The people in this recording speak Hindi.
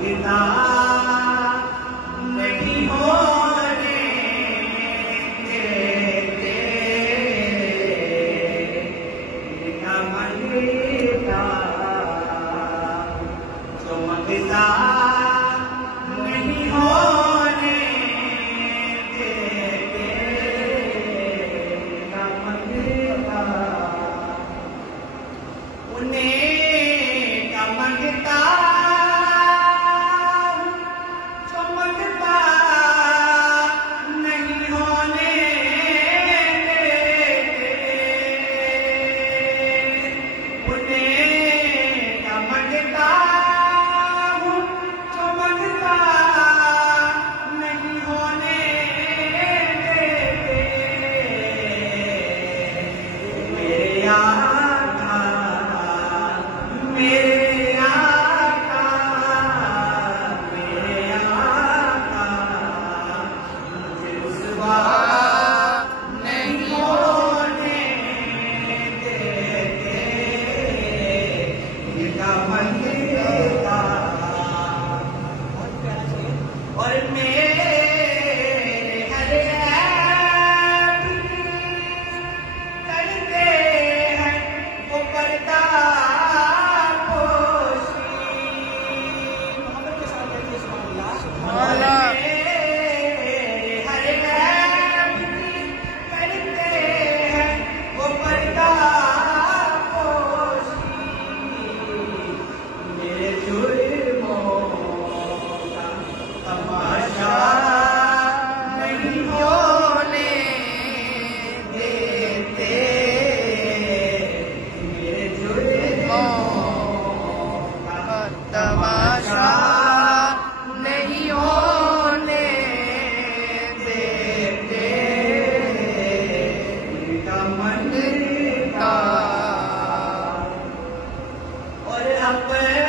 चमकता नहीं होने देते, चमकता चमकता नहीं होने देते, चमकता उन्हें चमकता चमकता नहीं होने देते, उन्हें चमकता चमकता नहीं होने देते, मेरे आका मेरे आका मेरे आका मुझे रुसवा नहीं होने देते, इनका मंदिर और मेरे हर ऐप करते हैं वो पर्दा तमाशा नहीं होने देते, इनका मंदिर का और अपने